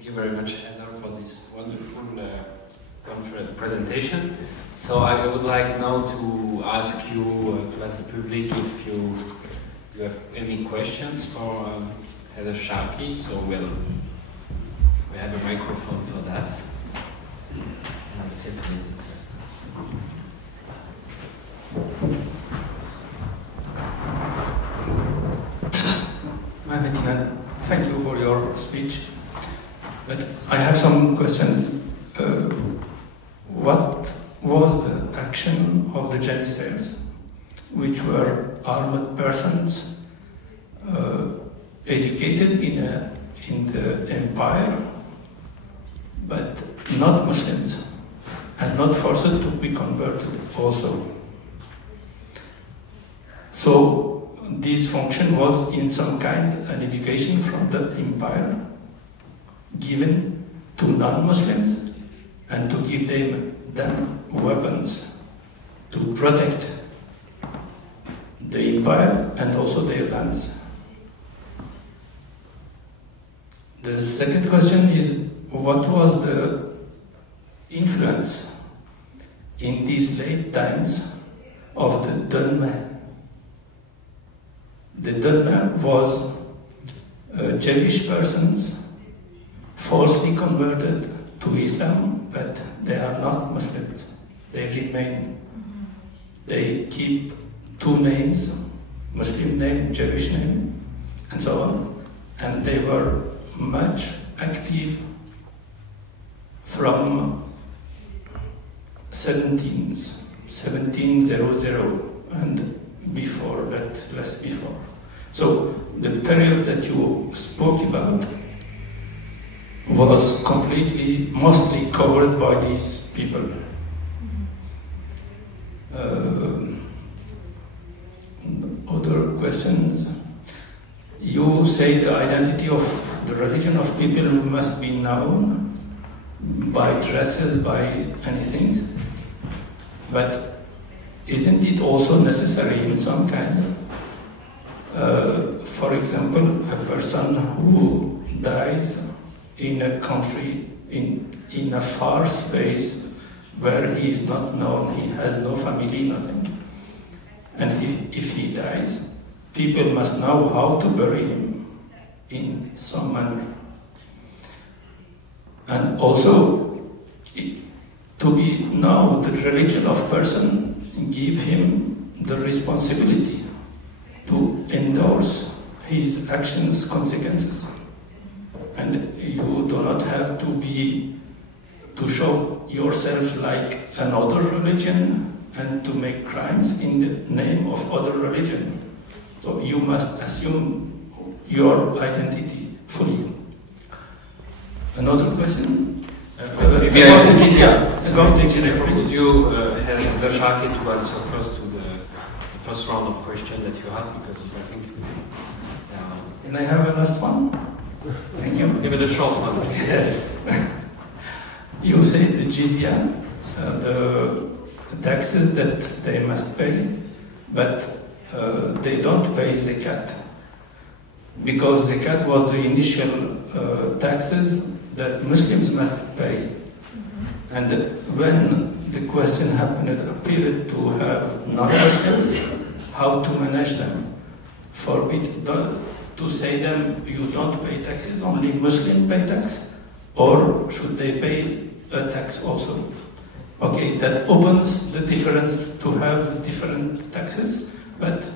Thank you very much, Heather, for this wonderful presentation. So I would like now to ask you, to ask the public if you have any questions for Heather Sharkey. So we have a microphone for that. Thank you for your speech. But I have some questions. What was the action of the Janissaries, which were armed persons educated in the empire, but not Muslims, and not forced to be converted also? So this function was in some kind an education from the empire given to non-Muslims and to give them weapons to protect the empire and also their lands. The second question is, what was the influence in these late times of the dolmen? The dolmen was Jewish persons falsely converted to Islam, but they are not Muslims. They remain. They keep two names, Muslim name, Jewish name, and so on. And they were much active from 1700 and before that, less before. So the period that you spoke about was mostly covered by these people. Other questions? You say the identity of the religion of people must be known by dresses, by anything, but isn't it also necessary in some kind? For example, a person who dies in a country, in a far space where he is not known, he has no family, nothing. And if he dies, people must know how to bury him in some manner. And also, to be know the religion of person give him the responsibility to endorse his actions' consequences. And you do not have to show yourself like another religion and to make crimes in the name of other religion. So you must assume your identity fully. Another question? About the jizya. Could you have the Sharkey to answer first to the first round of questions that you had, because I think. Can I have a last one? Thank you. Give it a short one, please. Yes. You say the jizya, the taxes that they must pay, but they don't pay zakat, because zakat was the initial taxes that Muslims must pay. And when the question appeared to have non-Muslims, how to manage them? Forbid to say them, you don't pay taxes, only Muslim pay tax, or should they pay a tax also? Okay, that opens the difference to have different taxes, but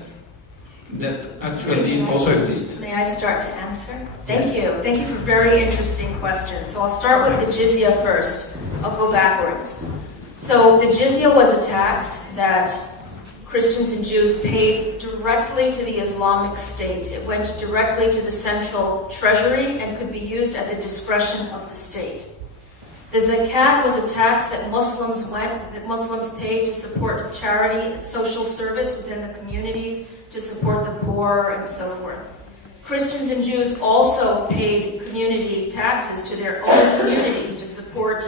that actually also exists. May I start to answer? Thank you. Thank you for very interesting questions. So I'll start with the jizya first. I'll go backwards. So the jizya was a tax that Christians and Jews paid directly to the Islamic State. It went directly to the central treasury and could be used at the discretion of the state. The zakat was a tax that Muslims paid to support charity and social service within the communities, to support the poor and so forth. Christians and Jews also paid community taxes to their own communities to support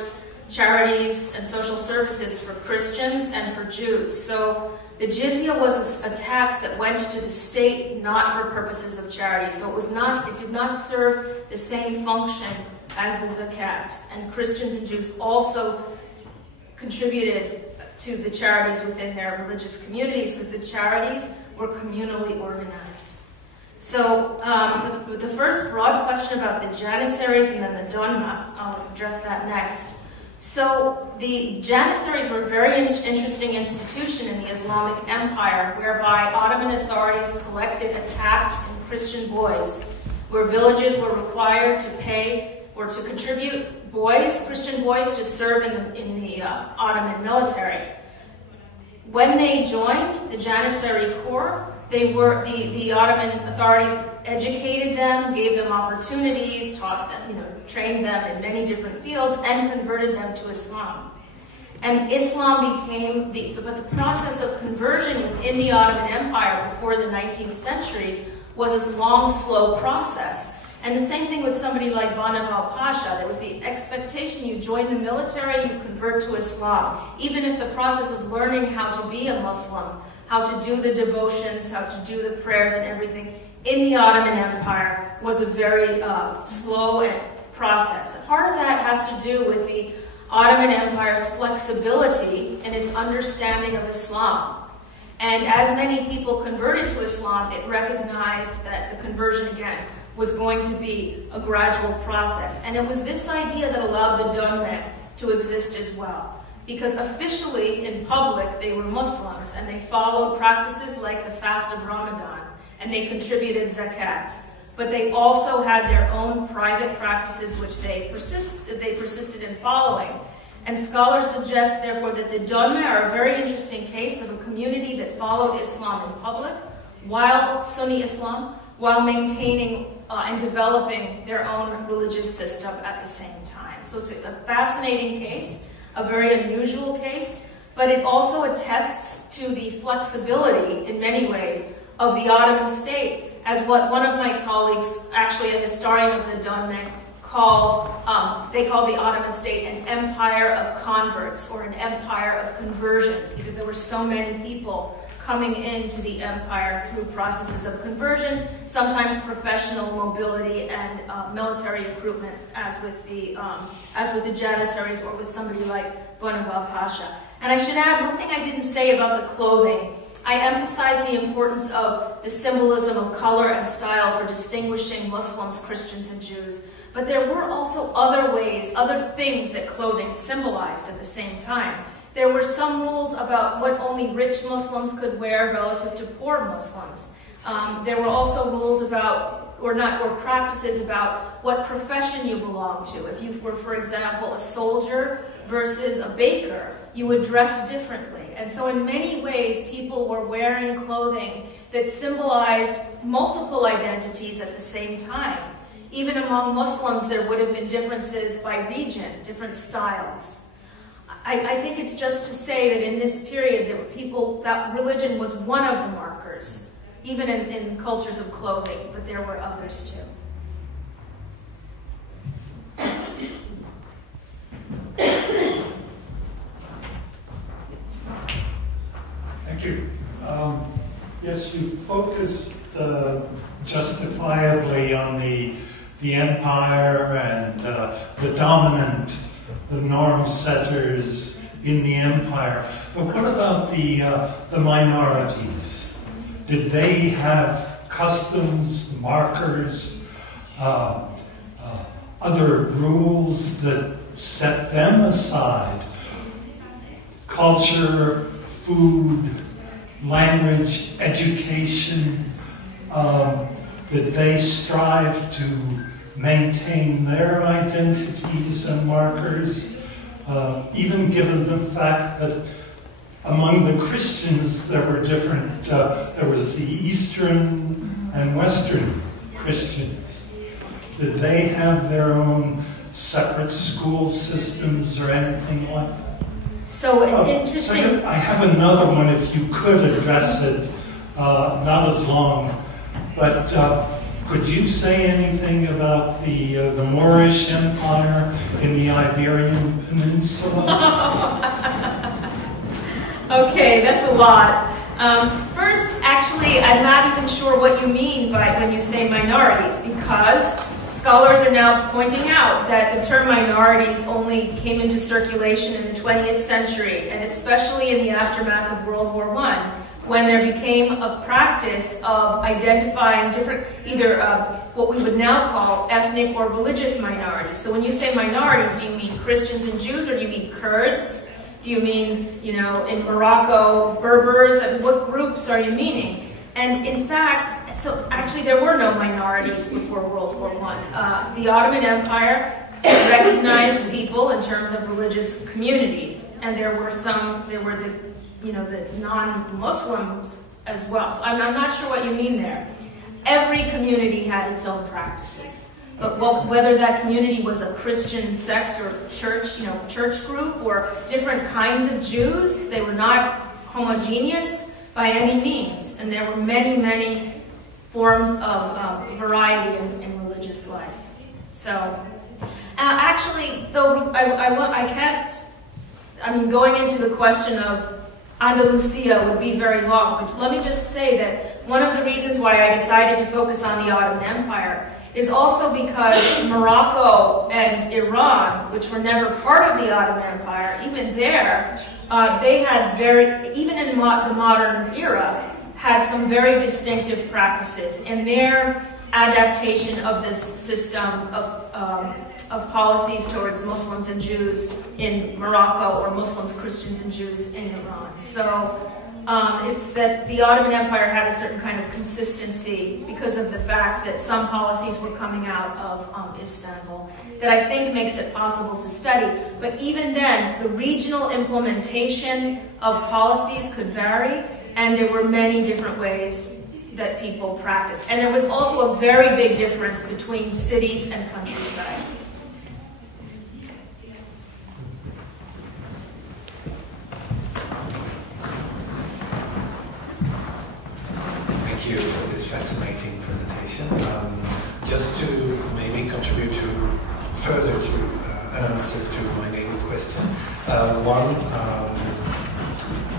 charities and social services for Christians and for Jews. So the jizya was a tax that went to the state, not for purposes of charity. So it did not serve the same function as the zakat, and Christians and Jews also contributed to the charities within their religious communities because the charities were communally organized. So the first broad question about the Janissaries and then the Donma, I'll address that next. So the Janissaries were a very interesting institution in the Islamic Empire whereby Ottoman authorities collected a tax in Christian boys, where villages were required to pay or to contribute boys, Christian boys, to serve in the Ottoman military. When they joined the Janissary Corps, the Ottoman authorities educated them, gave them opportunities, taught them, trained them in many different fields, and converted them to Islam. And Islam became, but the process of conversion within the Ottoman Empire before the 19th century was this long, slow process. And the same thing with somebody like Banaval Pasha. There was the expectation you join the military, you convert to Islam. Even if the process of learning how to be a Muslim, how to do the devotions, how to do the prayers and everything in the Ottoman Empire was a very slow process. And part of that has to do with the Ottoman Empire's flexibility in its understanding of Islam. And as many people converted to Islam, it recognized that the conversion, again, was going to be a gradual process. And it was this idea that allowed the Donme to exist as well. Because officially, in public, they were Muslims, and they followed practices like the fast of Ramadan, and they contributed zakat. But they also had their own private practices which they persisted in following. And scholars suggest, therefore, that the Donme are a very interesting case of a community that followed Islam in public, while Sunni Islam, while maintaining and developing their own religious system at the same time. So it's a fascinating case, a very unusual case, but it also attests to the flexibility, in many ways, of the Ottoman state, as what one of my colleagues, actually a historian of the Donme, called, they called the Ottoman state an empire of converts, or an empire of conversions, because there were so many people coming into the empire through processes of conversion, sometimes professional mobility and military recruitment, as with the Janissaries or with somebody like Banaval Pasha. And I should add one thing I didn't say about the clothing. I emphasize the importance of the symbolism of color and style for distinguishing Muslims, Christians, and Jews. But there were also other ways, other things that clothing symbolized at the same time. There were some rules about what only rich Muslims could wear relative to poor Muslims. There were also rules about, or practices about what profession you belonged to. If you were, for example, a soldier versus a baker, you would dress differently. And so in many ways, people were wearing clothing that symbolized multiple identities at the same time. Even among Muslims, there would have been differences by region, different styles. I think it's just to say that in this period, there were people, that religion was one of the markers, even in cultures of clothing, but there were others too. Thank you. Yes, you focused justifiably on the empire and the dominant, the norm setters in the empire. But what about the minorities? Did they have customs, markers, other rules that set them aside? Culture, food, language, education, that they strive to maintain their identities and markers, even given the fact that among the Christians there were different, there was the Eastern and Western Christians. Did they have their own separate school systems or anything like that? So interesting. Second, I have another one if you could address it, not as long, but could you say anything about the Moorish Empire in the Iberian Peninsula? Okay, that's a lot. First, actually, I'm not even sure what you mean by when you say minorities, because scholars are now pointing out that the term minorities only came into circulation in the 20th century, and especially in the aftermath of World War I, when there became a practice of identifying different, either what we would now call ethnic or religious minorities. So when you say minorities, do you mean Christians and Jews, or do you mean Kurds? Do you mean, in Morocco, Berbers? What groups are you meaning? And in fact, so actually there were no minorities before World War I. The Ottoman Empire recognized people in terms of religious communities, and there were the non-Muslims as well. So I'm not sure what you mean there. Every community had its own practices. But whether that community was a Christian sect or church, church group, or different kinds of Jews, they were not homogeneous by any means. And there were many, many forms of variety in religious life. So, actually, though, going into the question of Andalusia would be very long, but let me just say that one of the reasons why I decided to focus on the Ottoman Empire is also because Morocco and Iran, which were never part of the Ottoman Empire, even there, they had even in the modern era, had some very distinctive practices in their adaptation of this system of policies towards Muslims and Jews in Morocco, or Muslims, Christians, and Jews in Iran. So it's that the Ottoman Empire had a certain kind of consistency because of the fact that some policies were coming out of Istanbul that I think makes it possible to study. But even then, the regional implementation of policies could vary, and there were many different ways that people practiced. And there was also a very big difference between cities and countryside. Thank you for this fascinating presentation. Just to maybe contribute further to an answer to my neighbor's question, one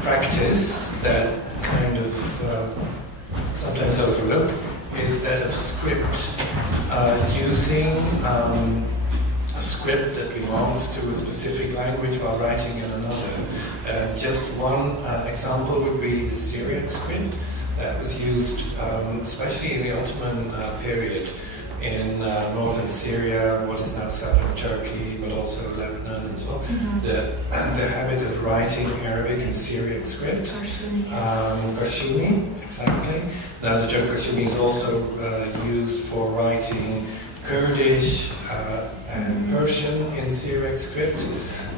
practice that kind of sometimes overlooked is that of script, using a script that belongs to a specific language while writing in another. Just one example would be the Syriac script that was used, especially in the Ottoman period, in northern Syria, what is now southern Turkey, but also Lebanon and so on. Mm-hmm. The habit of writing Arabic and Syriac script. Kashmiri, exactly. Now the term Kashmiri is also used for writing Kurdish and Persian in Syriac script.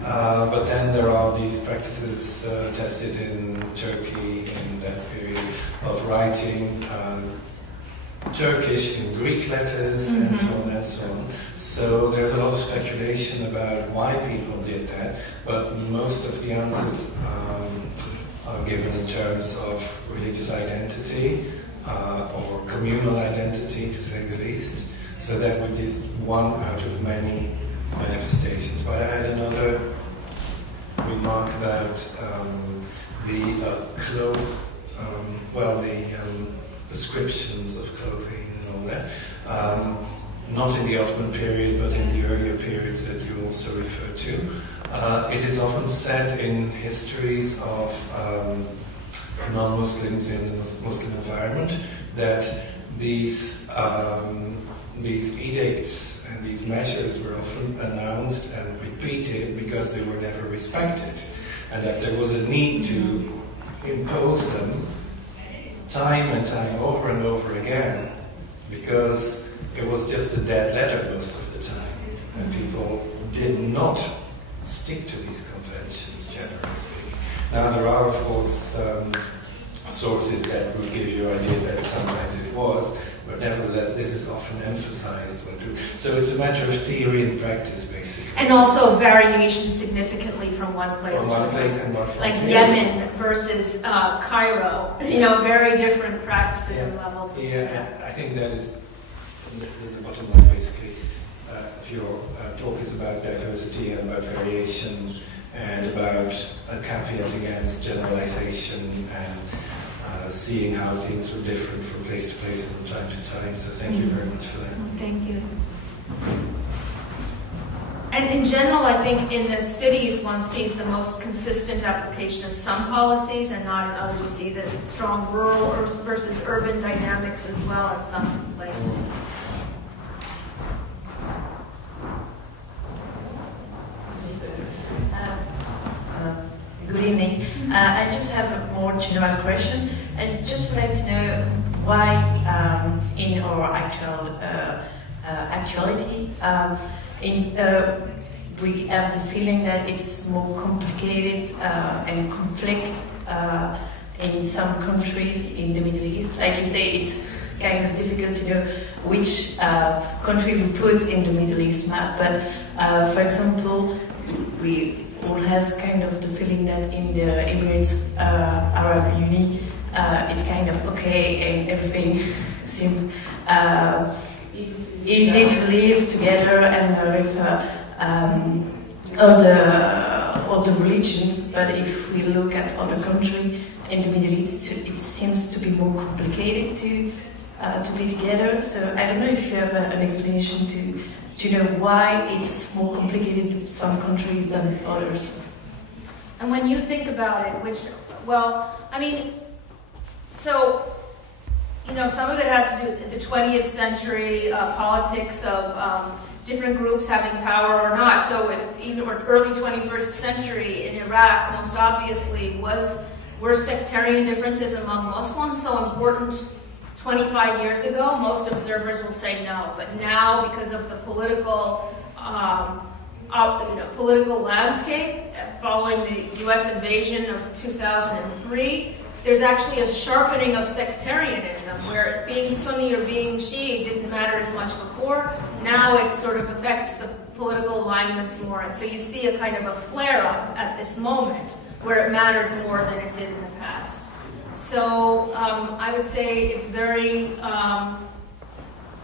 But then there are these practices tested in Turkey in that period of writing Turkish in Greek letters, mm-hmm. and so on and so on. So there's a lot of speculation about why people did that, but most of the answers are given in terms of religious identity or communal identity, to say the least. So that would be one out of many manifestations. But I had another remark about the clothes, prescriptions of clothing and all that. Not in the Ottoman period, but in the earlier periods that you also refer to. It is often said in histories of non-Muslims in the Muslim environment that these edicts and these measures were often announced and repeated because they were never respected, and that there was a need to impose them time and time over and over again, because it was just a dead letter most of the time, and people did not stick to these conventions, generally speaking. Now there are, of course, sources that will give you ideas that sometimes it was, but nevertheless this is often emphasized. So it's a matter of theory and practice, basically. And also variation significantly from one place to another. Like Yemen versus Cairo, very different practices and levels. Yeah, I think that is the bottom line, basically. If your talk is about diversity and about variation and about a caveat against generalization and seeing how things were different from place to place and from time to time. So thank you very much for that. Thank you. And in general, I think in the cities one sees the most consistent application of some policies and not in others. You see the strong rural versus urban dynamics as well in some places. Good evening. I just have a more general question, and just would like to know why, in our actuality, we have the feeling that it's more complicated and conflict in some countries in the Middle East. Like you say, it's kind of difficult to know which country we put in the Middle East map. But for example, we all has kind of the feeling that in the Emirates Arab Uni, it's kind of okay and everything seems easy to live together and with all the religions. But if we look at other countries in the Middle East, it seems to be more complicated to be together. So I don't know if you have an explanation to know why it's more complicated in some countries than others. And when you think about it, well, I mean, so, you know, some of it has to do with the 20th century politics of different groups having power or not. So even early 21st century in Iraq, most obviously were sectarian differences among Muslims so important 25 years ago? Most observers will say no, but now because of the political political landscape following the U.S. invasion of 2003, there's actually a sharpening of sectarianism, where being Sunni or being Shia didn't matter as much before. Now it sort of affects the political alignments more, and so you see a kind of a flare-up at this moment where it matters more than it did in the past. So I would say it's very,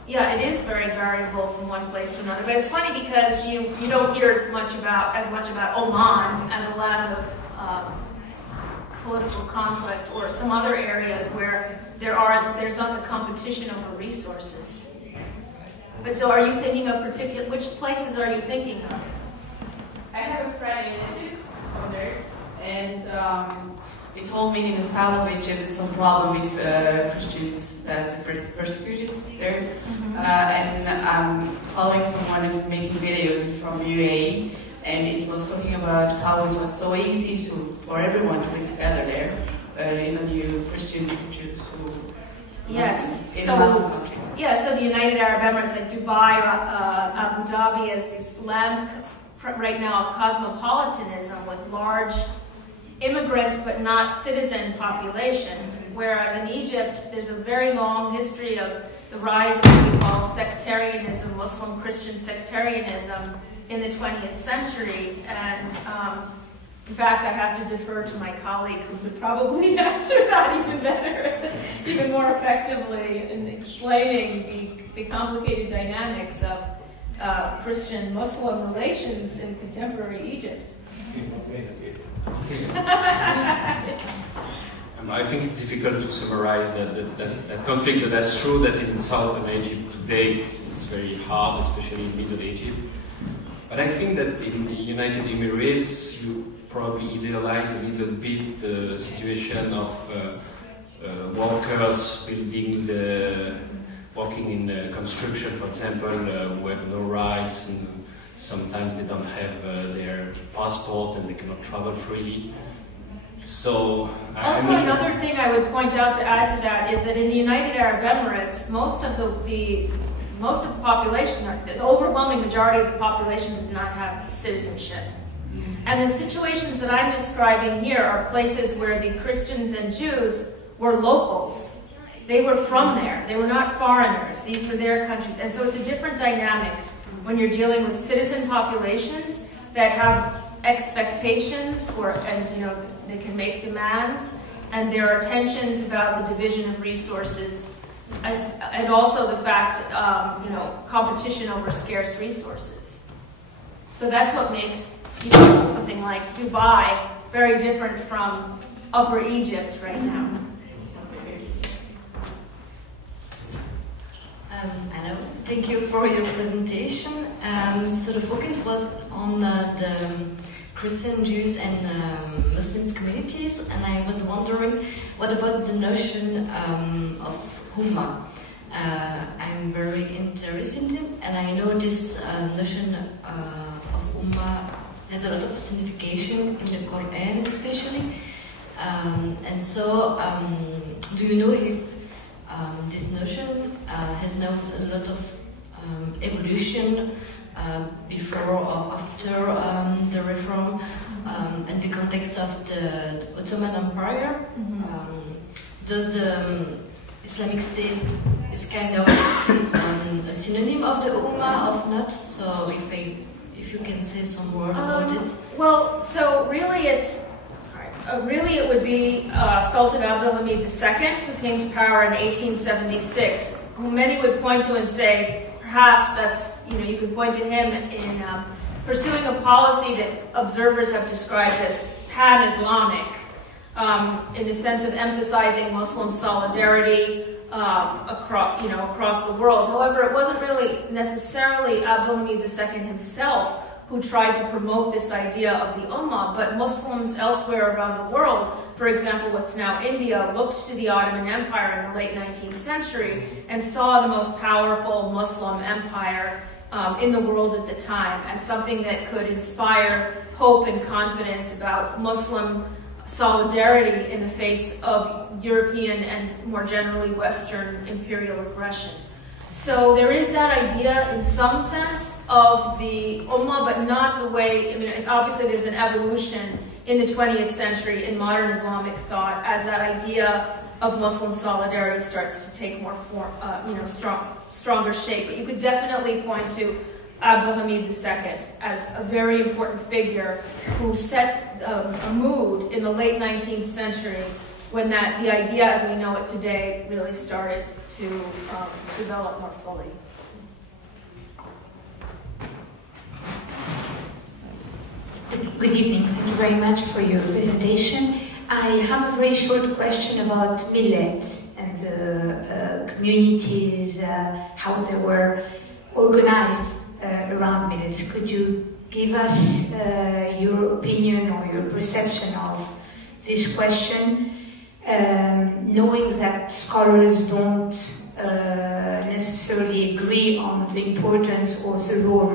it is very variable from one place to another. But it's funny because you don't hear as much about Oman as a land of political conflict, or some other areas where there's not the competition over resources. But so, are you thinking of which places are you thinking of? I have a friend in Egypt, from there, and he told me in the south of Egypt there's some problem with Christians that's persecuted there. Mm-hmm. And I'm following someone who's making videos from UAE, and it was talking about how it was so easy for everyone to live together there, even you Christian Jews who yes, in a Muslim country. Yeah, so the United Arab Emirates, like Dubai or Abu Dhabi, as these lands right now of cosmopolitanism with large immigrant but not citizen populations, whereas in Egypt there's a very long history of the rise of what we call sectarianism, Muslim-Christian sectarianism in the 20th century. And in fact, I have to defer to my colleague who could probably answer that even better, even more effectively in explaining the complicated dynamics of Christian-Muslim relations in contemporary Egypt. I think it's difficult to summarize that conflict, but that's true that in southern Egypt today it's very hard, especially in Middle Egypt. But I think that in the United Emirates you probably idealize a little bit the situation of workers working in construction, for example, who have no rights, and sometimes they don't have their passport and they cannot travel freely. So also another thing I would point out to add to that is that in the United Arab Emirates, most of the population, the overwhelming majority of the population, does not have citizenship. And the situations that I'm describing here are places where the Christians and Jews were locals. They were from there. They were not foreigners. These were their countries. And so it's a different dynamic when you're dealing with citizen populations that have expectations, they can make demands, and there are tensions about the division of resources, and also the fact, competition over scarce resources. So that's what makes something like Dubai very different from Upper Egypt right now. Hello, thank you for your presentation. So the focus was on the Christian, Jews and Muslims communities, and I was wondering, what about the notion of Ummah? I'm very interested in it, and I know this notion of Ummah has a lot of signification in the Quran especially. And so, do you know if this notion has known a lot of evolution before or after the reform in the context of the Ottoman Empire? Does the Islamic State is kind of a synonym of the Ummah or not? So if you can say some word about it. Well, so really really it would be Sultan Abdulhamid II, who came to power in 1876, who many would point to and say, perhaps that's, you could point to him in pursuing a policy that observers have described as pan-Islamic, in the sense of emphasizing Muslim solidarity across the world. However, it wasn't really necessarily Abdulhamid II himself who tried to promote this idea of the Ummah, but Muslims elsewhere around the world, for example, what's now India, looked to the Ottoman Empire in the late 19th century and saw the most powerful Muslim empire in the world at the time as something that could inspire hope and confidence about Muslim solidarity in the face of European and more generally Western imperial aggression. So there is that idea in some sense of the Ummah, but not the way, obviously there's an evolution in the 20th century in modern Islamic thought as that idea of Muslim solidarity starts to take more form, stronger shape. But you could definitely point to Abdulhamid II as a very important figure who set a mood in the late 19th century when the idea as we know it today really started to develop more fully. Good evening. Thank you very much for your presentation. I have a very short question about millet and the communities, how they were organized around millets. Could you give us your opinion or your perception of this question? Knowing that scholars don't necessarily agree on the importance or the role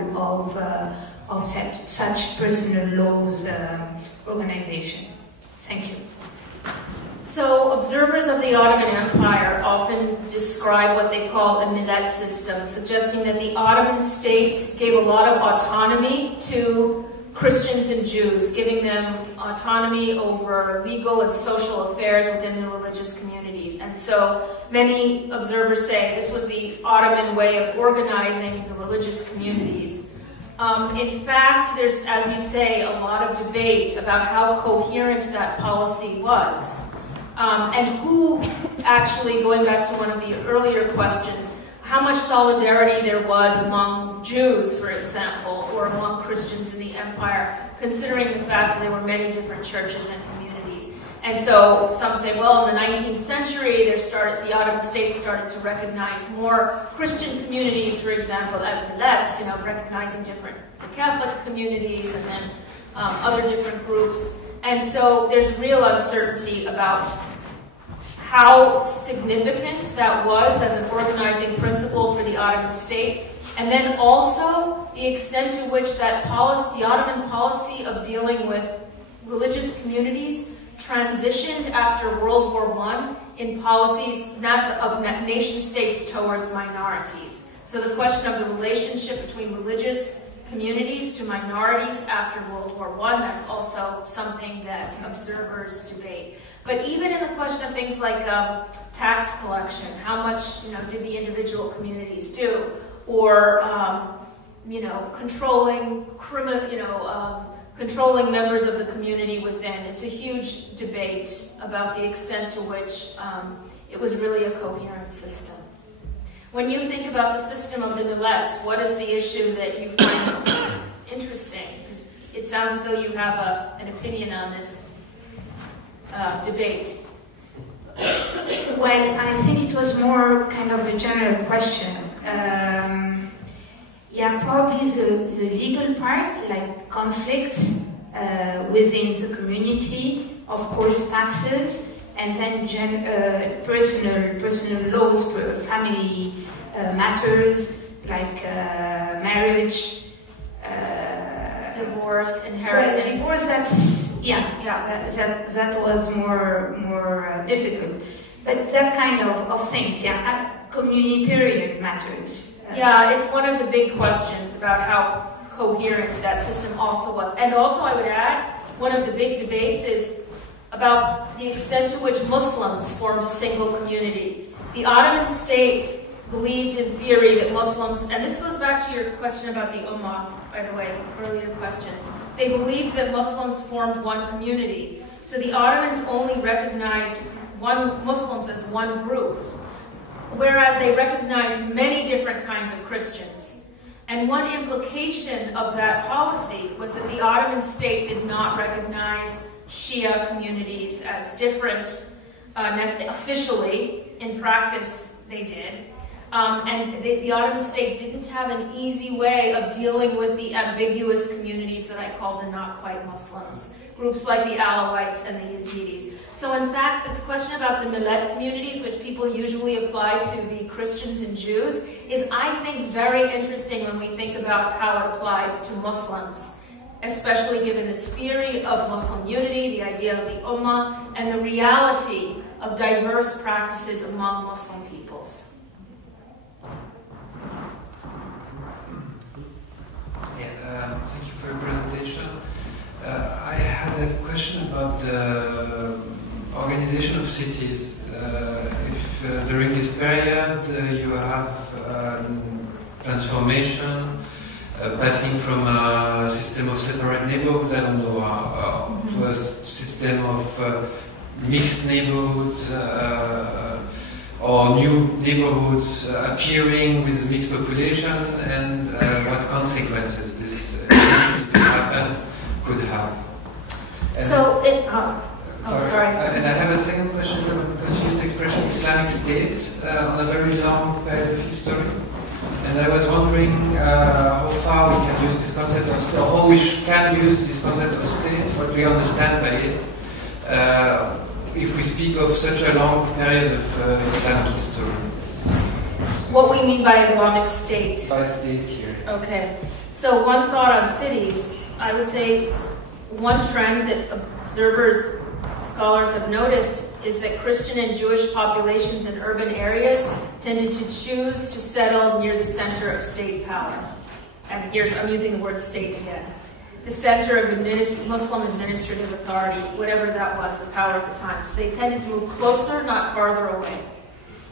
of such personal laws organization. Thank you. So observers of the Ottoman Empire often describe what they call a millet system, suggesting that the Ottoman state gave a lot of autonomy to Christians and Jews, giving them autonomy over legal and social affairs within the religious communities. And so many observers say this was the Ottoman way of organizing the religious communities. In fact, there's, as you say, a lot of debate about how coherent that policy was. And who actually, going back to one of the earlier questions, how much solidarity there was among Jews, for example, or among Christians in the empire, considering the fact that there were many different churches and communities. And so some say, well, in the 19th century, the Ottoman state started to recognize more Christian communities, for example, as millets, recognizing different Catholic communities and then other different groups. And so there's real uncertainty about how significant that was as an organizing principle for the Ottoman state, and then also the extent to which that policy, the Ottoman policy of dealing with religious communities, transitioned after World War I in policies of nation states towards minorities. So the question of the relationship between religious communities to minorities after World War I, that's also something that observers debate. But even in the question of things like tax collection, how much did the individual communities do, or controlling controlling members of the community within. It's a huge debate about the extent to which it was really a coherent system. When you think about the system of the millets, what is the issue that you find most interesting? Because it sounds as though you have an opinion on this debate. Well, I think it was more kind of a general question Yeah, probably the legal part, like conflict within the community, of course taxes, and then personal laws, family matters, like marriage, divorce, inheritance. Well, divorce, that was more difficult. But that kind of things, communitarian matters. Yeah, it's one of the big questions about how coherent that system also was. And also, I would add, one of the big debates is about the extent to which Muslims formed a single community. The Ottoman state believed in theory that Muslims, and this goes back to your question about the Ummah, by the way, earlier question. They believed that Muslims formed one community. So the Ottomans only recognized Muslims as one group, whereas they recognized many different kinds of Christians. And one implication of that policy was that the Ottoman state did not recognize Shia communities as different officially. In practice, they did. And the Ottoman state didn't have an easy way of dealing with the ambiguous communities that I call the not quite Muslims, groups like the Alawites and the Yazidis. So in fact, this question about the millet communities, which people usually apply to the Christians and Jews, is, I think, very interesting when we think about how it applied to Muslims, especially given this theory of Muslim unity, the idea of the Ummah, and the reality of diverse practices among Muslim peoples. Thank you for your presentation. I had a question about the organization of cities. If during this period you have transformation, passing from a system of separate neighborhoods, I don't know, to a system of mixed neighborhoods, or new neighborhoods appearing with a mixed population, and what consequences this could have. And So it, sorry. And I have a second question because you used the expression Islamic State on a very long period of history. And I was wondering how far we can use this concept of state, or how we can use this concept of state, what we understand by it, if we speak of such a long period of Islamic history. What we mean by Islamic State. By state here. Okay. So one thought on cities, I would say one trend that observers, scholars have noticed is that Christian and Jewish populations in urban areas tended to choose to settle near the center of state power. And I'm using the word state again. The center of Muslim administrative authority, whatever that was, the power at the time. So they tended to move closer, not farther away.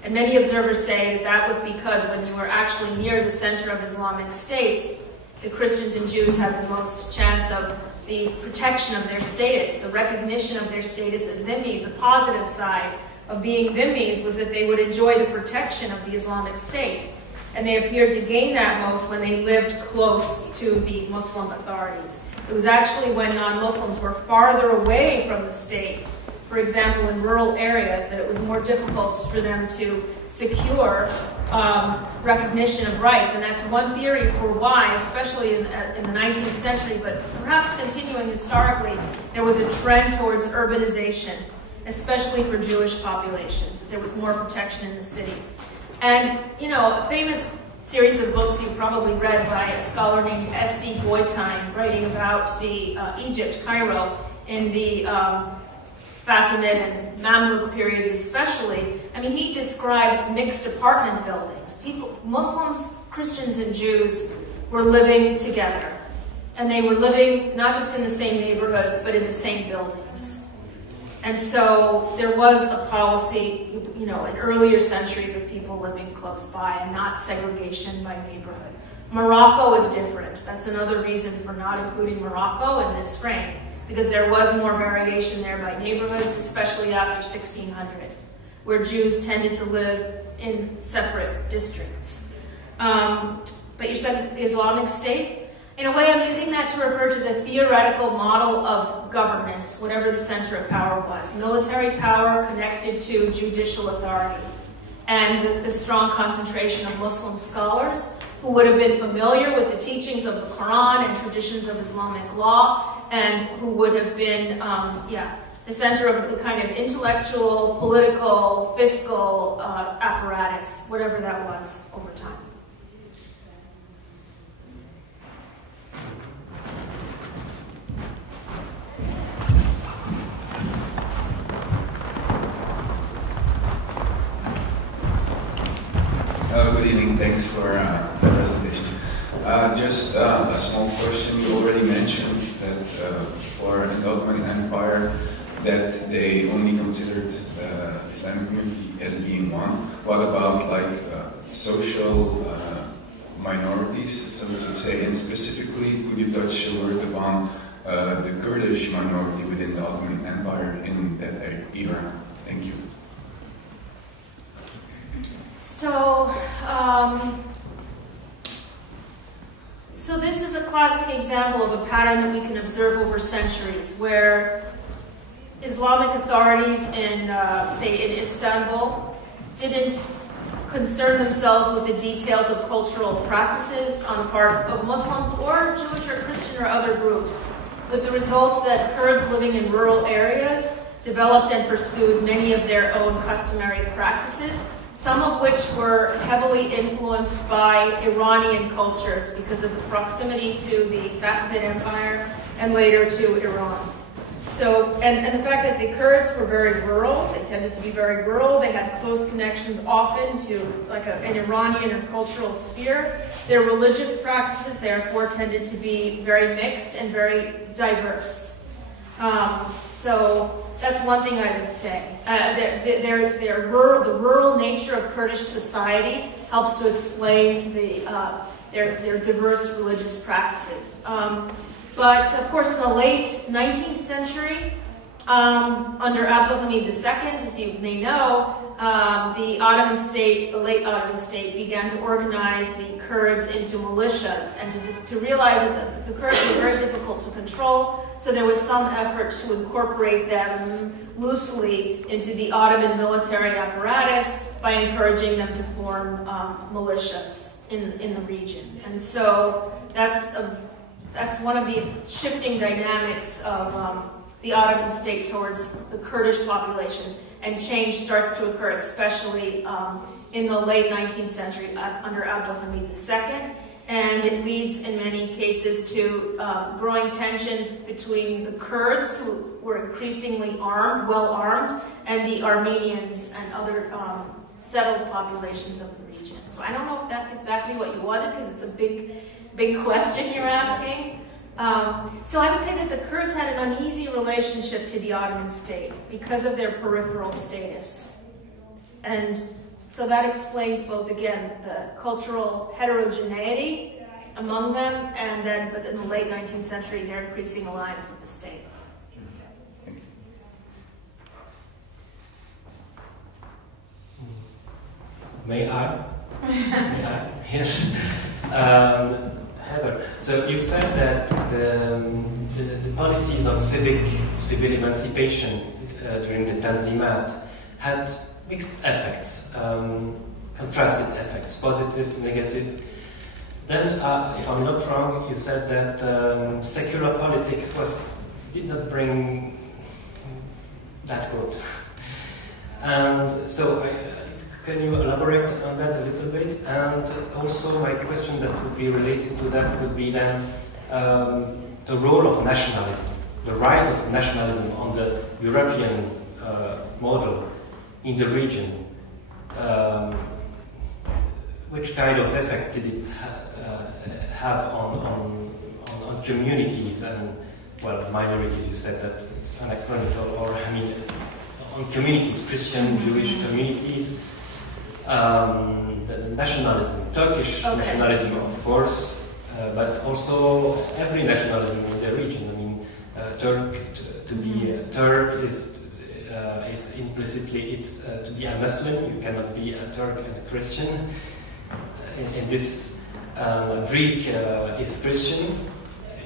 And many observers say that was because when you were actually near the center of Islamic states, the Christians and Jews had the most chance of the protection of their status, the recognition of their status as dhimmis. The positive side of being dhimmis was that they would enjoy the protection of the Islamic State. And they appeared to gain that most when they lived close to the Muslim authorities. It was actually when non-Muslims were farther away from the state, for example, in rural areas, that it was more difficult for them to secure recognition of rights. And that's one theory for why, especially in the 19th century, but perhaps continuing historically, there was a trend towards urbanization, especially for Jewish populations. There was more protection in the city. And, you know, a famous series of books you probably read by a scholar named S.D. Goitein, writing about the Egypt, Cairo, in the Fatimid and Mamluk periods especially. I mean, he describes mixed apartment buildings. Muslims, Christians, and Jews were living together. And they were living not just in the same neighborhoods, but in the same buildings. And so there was a policy, you know, in earlier centuries of people living close by and not segregation by neighborhood. Morocco is different. That's another reason for not including Morocco in this frame, because there was more variation there by neighborhoods, especially after 1600, where Jews tended to live in separate districts. But you said Islamic State? In a way, I'm using that to refer to the theoretical model of governments, whatever the center of power was. Military power connected to judicial authority. and the strong concentration of Muslim scholars who would have been familiar with the teachings of the Quran and traditions of Islamic law, and who would have been, the center of the kind of intellectual, political, fiscal apparatus, whatever that was over time. Good evening, thanks for the presentation. Just a small question. You already mentioned that for the Ottoman Empire that they only considered the Islamic community as being one. What about like social minorities, so to say, and specifically could you touch a word upon the Kurdish minority within the Ottoman Empire in that era? Thank you. So this is a classic example of a pattern that we can observe over centuries, where Islamic authorities in, say, in Istanbul didn't concern themselves with the details of cultural practices on the part of Muslims or Jewish or Christian or other groups, with the result that Kurds living in rural areas developed and pursued many of their own customary practices, some of which were heavily influenced by Iranian cultures because of the proximity to the Safavid Empire and later to Iran. So, and the fact that the Kurds were very rural, they tended to be very rural, they had close connections often to like an Iranian or cultural sphere. Their religious practices, therefore, tended to be very mixed and very diverse. So that's one thing I would say. The rural nature of Kurdish society helps to explain their diverse religious practices. But of course, in the late 19th century, under Abdulhamid II, as you may know, the Ottoman state, the late Ottoman state, began to organize the Kurds into militias and to realize that the Kurds were very difficult to control. So there was some effort to incorporate them loosely into the Ottoman military apparatus by encouraging them to form militias in the region. And so that's one of the shifting dynamics of the Ottoman state towards the Kurdish populations, and change starts to occur especially in the late 19th century under Abdulhamid II, and it leads in many cases to growing tensions between the Kurds, who were increasingly armed, well armed, and the Armenians and other settled populations of the region. So I don't know if that's exactly what you wanted, because it's a big question you're asking. So I would say that the Kurds had an uneasy relationship to the Ottoman state because of their peripheral status. And so that explains both, again, the cultural heterogeneity among them, and then, but in the late 19th century, their increasing alliance with the state. May I? May I? Yes. Heather, so you said that the policies of civil emancipation during the Tanzimat had mixed effects, contrasted effects, positive, negative. Then, if I'm not wrong, you said that secular politics did not bring that good. And so, can you elaborate on that a little bit? And also, my question that would be related to that would be then the role of nationalism, the rise of nationalism on the European model in the region. Which kind of effect did it have on communities and, well, minorities? You said that it's anachronical, or I mean, on communities, Christian, Jewish communities. The nationalism, Turkish nationalism, of course, but also every nationalism in the region. I mean, to be a Turk is implicitly to be a Muslim. You cannot be a Turk and a Christian. In this, Greek is Christian.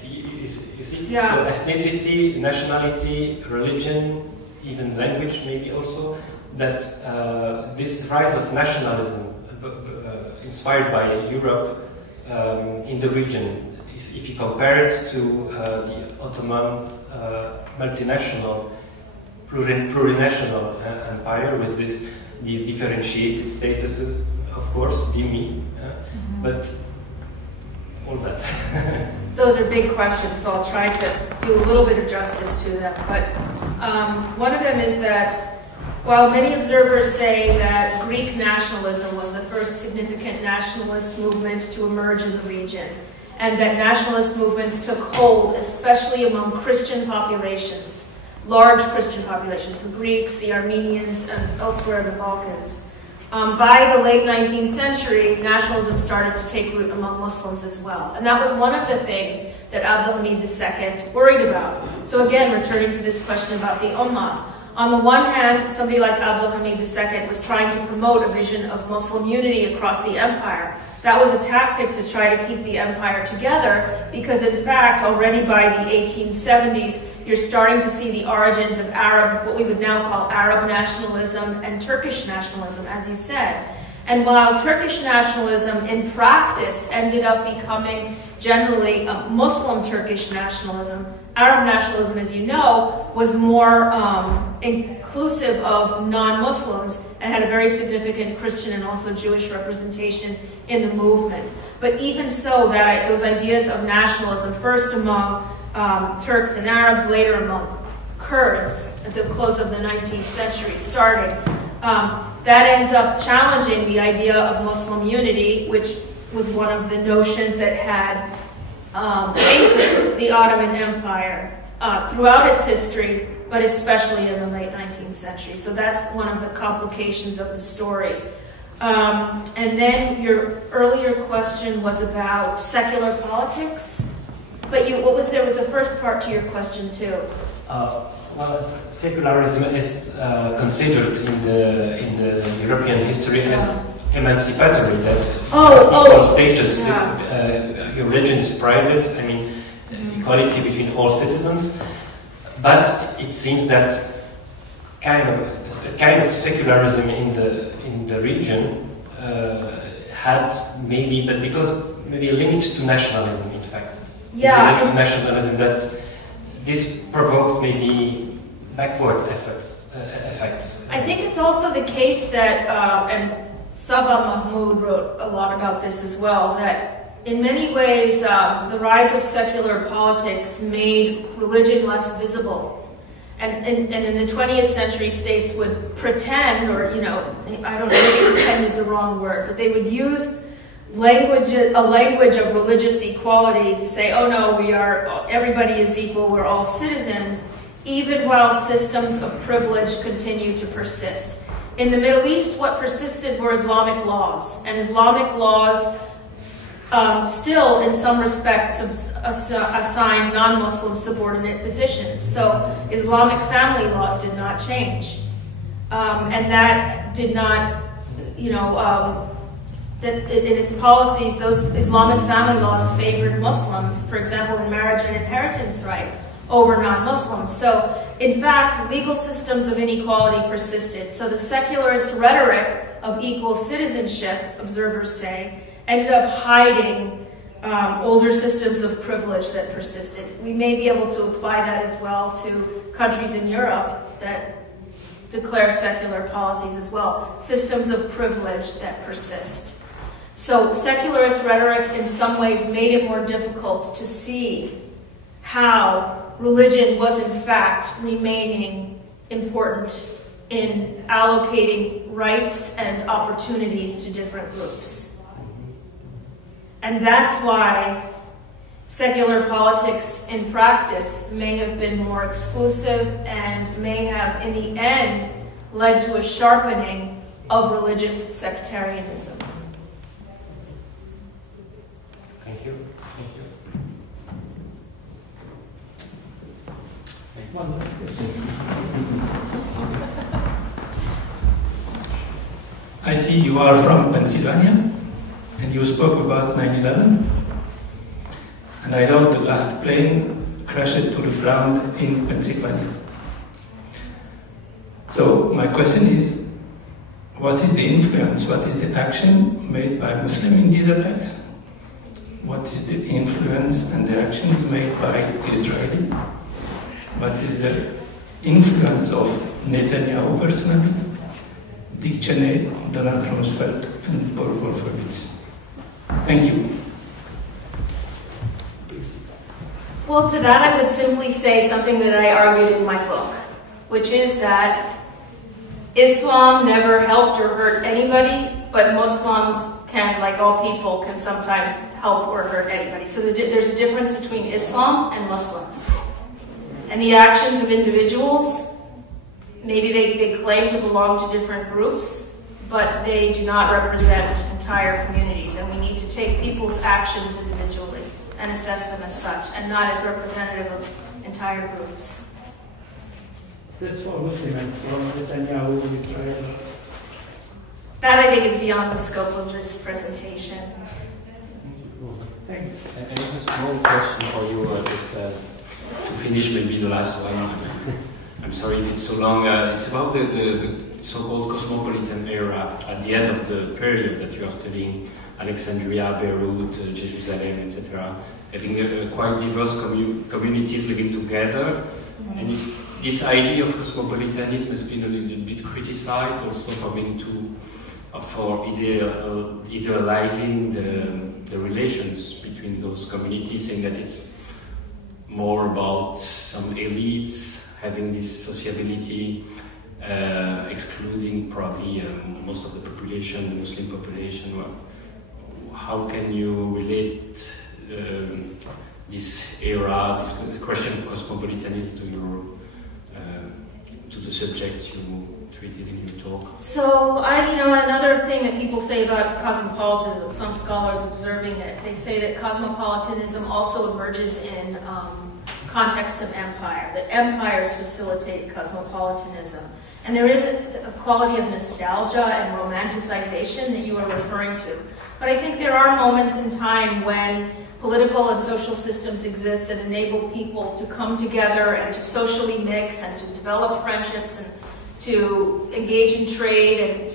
Is it? Yeah. So ethnicity, nationality, religion. even language maybe also, that this rise of nationalism inspired by Europe in the region, if you compare it to the Ottoman multinational, plurinational empire with these differentiated statuses, of course, dhimmi, but all that. Those are big questions, so I'll try to do a little bit of justice to them. But one of them is that while many observers say that Greek nationalism was the first significant nationalist movement to emerge in the region, and that nationalist movements took hold, especially among Christian populations, large Christian populations, the Greeks, the Armenians, and elsewhere in the Balkans. By the late 19th century, nationalism started to take root among Muslims as well. And that was one of the things that Abdulhamid II worried about. So again, returning to this question about the Ummah. On the one hand, somebody like Abdulhamid II was trying to promote a vision of Muslim unity across the empire. That was a tactic to try to keep the empire together, because in fact, already by the 1870s, you're starting to see the origins of Arab, what we would now call Arab nationalism and Turkish nationalism, as you said. And while Turkish nationalism in practice ended up becoming generally a Muslim Turkish nationalism, Arab nationalism, as you know, was more inclusive of non-Muslims and had a very significant Christian and also Jewish representation in the movement. But even so, those ideas of nationalism, first among Turks and Arabs, later among Kurds at the close of the 19th century started, that ends up challenging the idea of Muslim unity, which was one of the notions that had anchored the Ottoman Empire throughout its history, but especially in the late 19th century. So that's one of the complications of the story. And then your earlier question was about secular politics. But what was there was a first part to your question too. Well, secularism is considered in the European history as emancipatory. That equal status, your religion is private. I mean, equality between all citizens. But it seems that kind of secularism in the region had maybe, but because maybe linked to nationalism, in fact. Yeah, linked to nationalism, that this provoked maybe backward effects. I think it's also the case that, and Sabah Mahmoud wrote a lot about this as well, that in many ways the rise of secular politics made religion less visible. And in the 20th century, states would pretend, or, I don't know, maybe pretend is the wrong word, but they would use a language of religious equality to say, oh no, everybody is equal, we're all citizens, even while systems of privilege continue to persist. In the Middle East, what persisted were Islamic laws, and Islamic laws still, in some respects, assign non-Muslims subordinate positions. So Islamic family laws did not change. And that did not, that in its policies, those Islamic family laws favored Muslims, for example, in marriage and inheritance right, over non-Muslims. So, in fact, legal systems of inequality persisted. So the secularist rhetoric of equal citizenship, observers say, ended up hiding older systems of privilege that persisted. We may be able to apply that as well to countries in Europe that declare secular policies as well. Systems of privilege that persist. So secularist rhetoric in some ways made it more difficult to see how religion was in fact remaining important in allocating rights and opportunities to different groups. And that's why secular politics in practice may have been more exclusive and may have, in the end, led to a sharpening of religious sectarianism. Thank you. Thank you. One last question. I see you are from Pennsylvania, and you spoke about 9/11. And I know the last plane crashed to the ground in Pennsylvania. So my question is, what is the influence, what is the action made by Muslims in these attacks? What is the influence and the actions made by Israeli? What is the influence of Netanyahu personally, Dick Cheney, Donald Rumsfeld, and Paul Wolfowitz? Thank you. Well, to that I would simply say something that I argued in my book, which is that Islam never helped or hurt anybody, but Muslims can, like all people, can sometimes help or hurt anybody. So there's a difference between Islam and Muslims. And the actions of individuals, maybe they claim to belong to different groups, but they do not represent entire communities. And we need to take people's actions individually and assess them as such, and not as representative of entire groups. That's for Muslims, for Netanyahu, Israel. That, I think, is beyond the scope of this presentation. Thanks. And I have a small question for you, just to finish maybe the last one. I'm sorry if it's so long. It's about the so-called cosmopolitan era at the end of the period that you are studying, Alexandria, Beirut, Jerusalem, etc. Having quite diverse communities living together. And this idea of cosmopolitanism has been a little bit criticized also for idealizing the relations between those communities, saying that it's more about some elites having this sociability, excluding probably most of the population, the Muslim population. Well, how can you relate this era, this question of cosmopolitanism to the subjects you treated in your talk? So, another thing that people say about cosmopolitanism, some scholars observing it, they say that cosmopolitanism also emerges in context of empire, that empires facilitate cosmopolitanism. And there is a quality of nostalgia and romanticization that you are referring to. But I think there are moments in time when political and social systems exist that enable people to come together and to socially mix and to develop friendships and to engage in trade and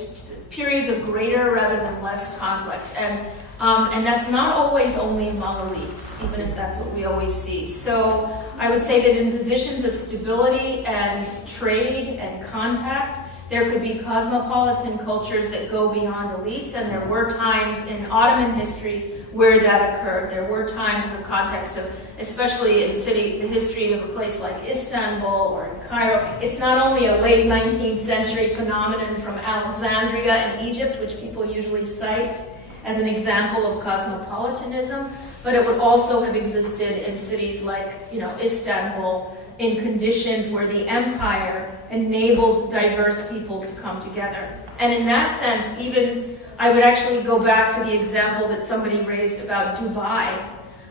periods of greater rather than less conflict. And that's not always only among elites, even if that's what we always see. So I would say that in positions of stability and trade and contact, there could be cosmopolitan cultures that go beyond elites, and there were times in Ottoman history where that occurred. There were times in the context of, especially in the history of a place like Istanbul or in Cairo. It's not only a late 19th century phenomenon from Alexandria in Egypt, which people usually cite as an example of cosmopolitanism, but it would also have existed in cities like, Istanbul, in conditions where the empire enabled diverse people to come together. And in that sense, even I would actually go back to the example that somebody raised about Dubai.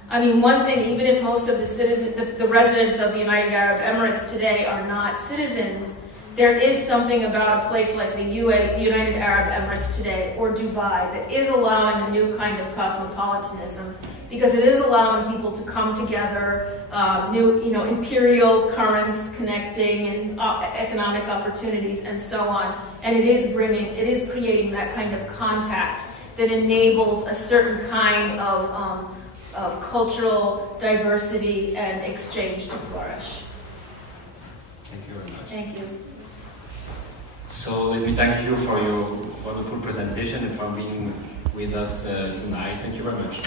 I mean, one thing, even if most of the residents of the United Arab Emirates today are not citizens, there is something about a place like the United Arab Emirates today, or Dubai, that is allowing a new kind of cosmopolitanism, because it is allowing people to come together, new, imperial currents connecting and economic opportunities and so on. And it is creating that kind of contact that enables a certain kind of cultural diversity and exchange to flourish. Thank you very much. Thank you. So let me thank you for your wonderful presentation and for being with us tonight. Thank you very much.